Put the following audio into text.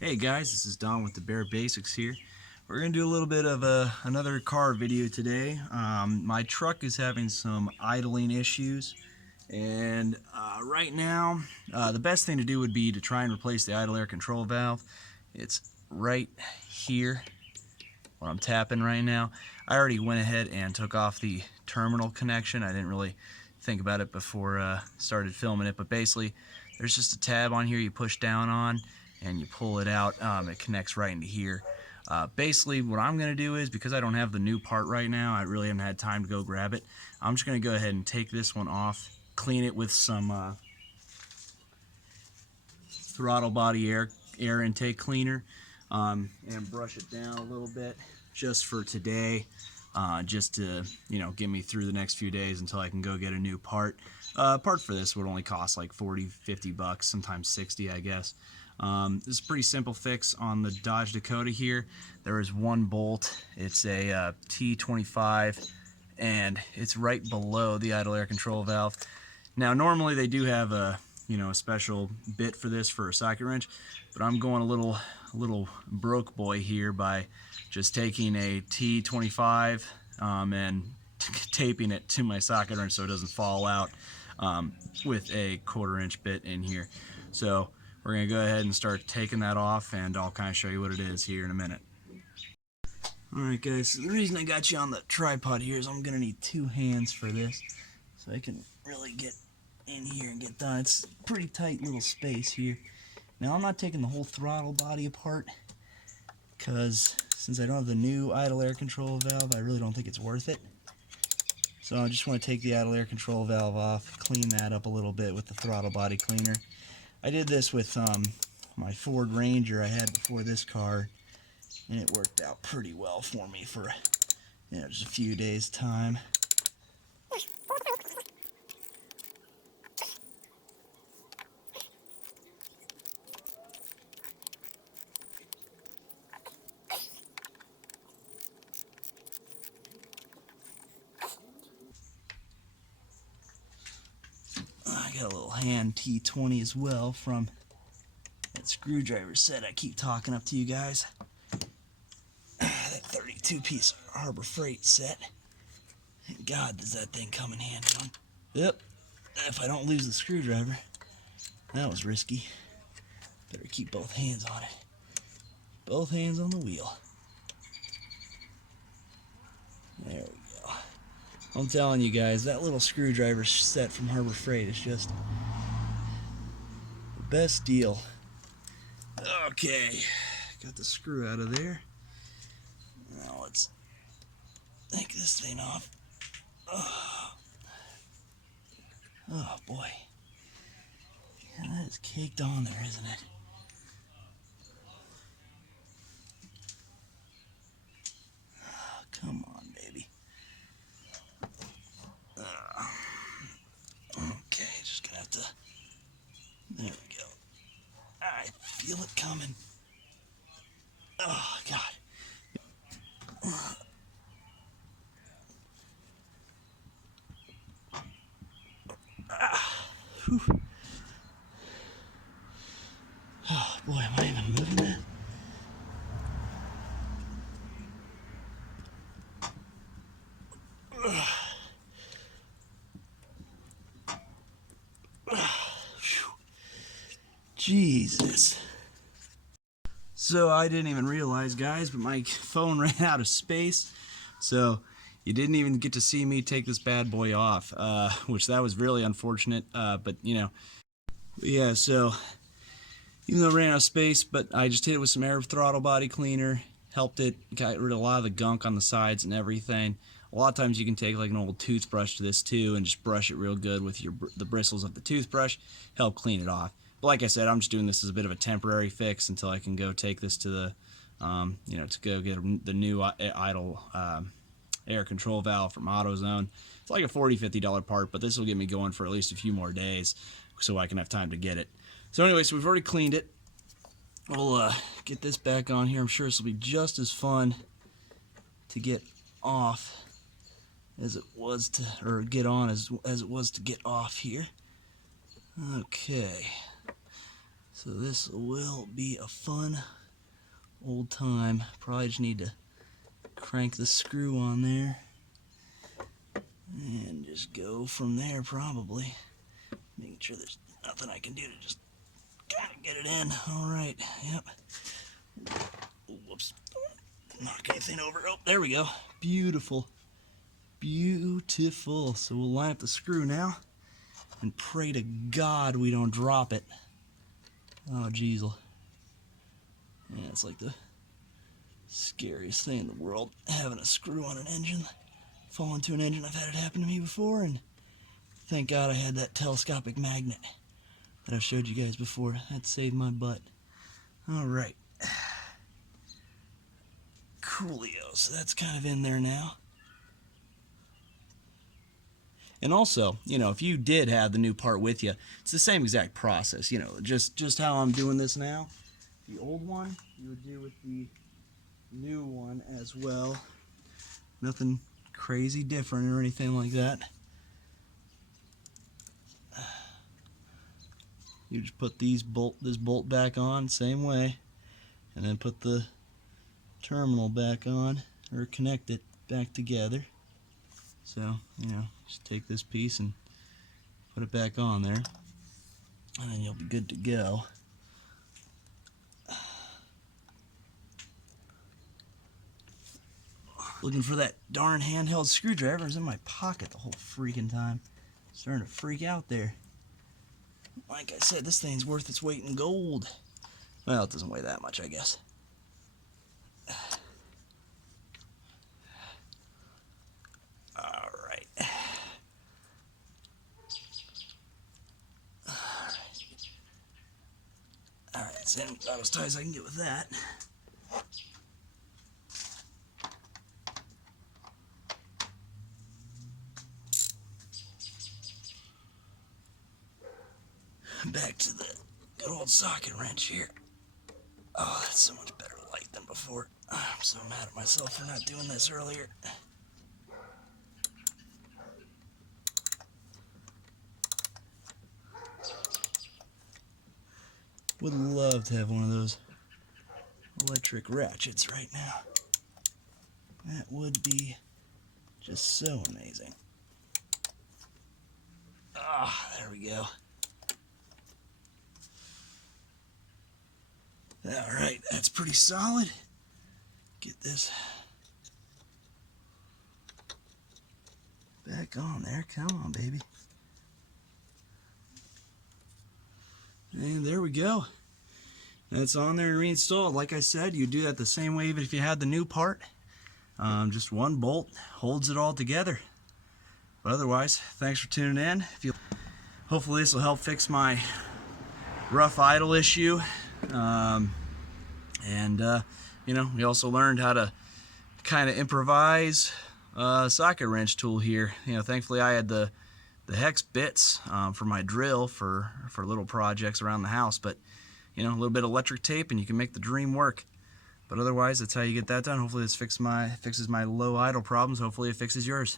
Hey guys, this is Don with the Bare Basics here. We're going to do a little bit of another car video today. My truck is having some idling issues, and right now the best thing to do would be to try and replace the idle air control valve. It's right here, what I'm tapping right now. I already went ahead and took off the terminal connection. I didn't really think about it before started filming it, but basically there's just a tab on here you push down on and you pull it out. It connects right into here. Basically what I'm going to do is, because I don't have the new part right now, I really haven't had time to go grab it, I'm just going to go ahead and take this one off, clean it with some throttle body air intake cleaner, and brush it down a little bit just for today, just to get me through the next few days until I can go get a new part. Part for this would only cost like 40-50 bucks, sometimes 60, I guess. This is a pretty simple fix on the Dodge Dakota here. There is one bolt. It's a T25, and it's right below the idle air control valve. Now normally they do have a special bit for this for a socket wrench, but I'm going a little broke boy here by just taking a T25 and taping it to my socket wrench so it doesn't fall out, with a 1/4 inch bit in here. So we're going to go ahead and start taking that off, and I'll kind of show you what it is here in a minute. Alright guys, so the reason I got you on the tripod here is I'm going to need 2 hands for this, so I can really get in here and get done. It's a pretty tight little space here. Now I'm not taking the whole throttle body apart, because since I don't have the new idle air control valve, I really don't think it's worth it. So I just want to take the idle air control valve off, clean that up a little bit with the throttle body cleaner. I did this with my Ford Ranger I had before this car, and it worked out pretty well for me for just a few days' time. I got a little hand T20 as well from that screwdriver set I keep talking up to you guys. That 32-piece Harbor Freight set. Thank God does that thing come in handy on. Yep. If I don't lose the screwdriver. That was risky. Better keep both hands on it. Both hands on the wheel. There we go. I'm telling you guys, that little screwdriver set from Harbor Freight is just the best deal. Okay, got the screw out of there. Now let's take this thing off. Oh boy. Yeah, that is caked on there, isn't it? Oh, come on, baby. Okay, just gonna have to. There we go. I feel it coming. Oh, God. Oh, boy, am I even moving that? Jesus. So I didn't even realize, guys, but my phone ran out of space, so you didn't even get to see me take this bad boy off, which that was really unfortunate, but yeah, so even though it ran out of space, but I just hit it with some air throttle body cleaner, helped it, got rid of a lot of the gunk on the sides and everything. A lot of times you can take like an old toothbrush to this too and just brush it real good with the bristles of the toothbrush, help clean it off. But like I said, I'm just doing this as a bit of a temporary fix until I can go take this to the, to go get the new idle air control valve from AutoZone. It's like a $40-50 part, but this will get me going for at least a few more days so I can have time to get it. So anyway, so we've already cleaned it. We'll get this back on here. I'm sure this will be just as fun to get off as it was to, or get on as it was to get off here. Okay. So this will be a fun old time. Probably just need to crank the screw on there and just go from there, probably. Making sure there's nothing I can do to just kind of get it in. Alright, yep. Whoops. Knock anything over. Oh, there we go. Beautiful. Beautiful. So we'll line up the screw now and pray to God we don't drop it. Oh, jeez. Yeah, it's like the scariest thing in the world, having a screw on an engine. Fall into an engine. I've had it happen to me before, and thank God I had that telescopic magnet that I've showed you guys before. That saved my butt. Alright. Coolio. So that's kind of in there now. And also, you know, if you did have the new part with you, it's the same exact process. You know, just how I'm doing this now. The old one, you would do with the new one as well. Nothing crazy different or anything like that. You just put this bolt back on, same way, and then put the terminal back on, or connect it back together. So, you know, just take this piece and put it back on there, and then you'll be good to go. Looking for that darn handheld screwdriver. It's in my pocket the whole freaking time. Starting to freak out there. Like I said, this thing's worth its weight in gold. Well, it doesn't weigh that much, I guess. Alright. Alright, so about as tight as I can get with that. Back to the good old socket wrench here. Oh, that's so much better light than before. I'm so mad at myself for not doing this earlier. Would love to have one of those electric ratchets right now. That would be just so amazing. Ah, there we go. Alright, that's pretty solid. Get this back on there. Come on, baby. And there we go. That's on there and reinstalled. Like I said, you do that the same way even if you had the new part. Just one bolt holds it all together. But otherwise, thanks for tuning in. Hopefully this will help fix my rough idle issue. You know, we also learned how to kind of improvise socket wrench tool here. You know, thankfully I had the hex bits for my drill for little projects around the house, but you know, a little bit of electric tape and you can make the dream work. But otherwise, that's how you get that done. Hopefully this fixes my low idle problems. Hopefully it fixes yours.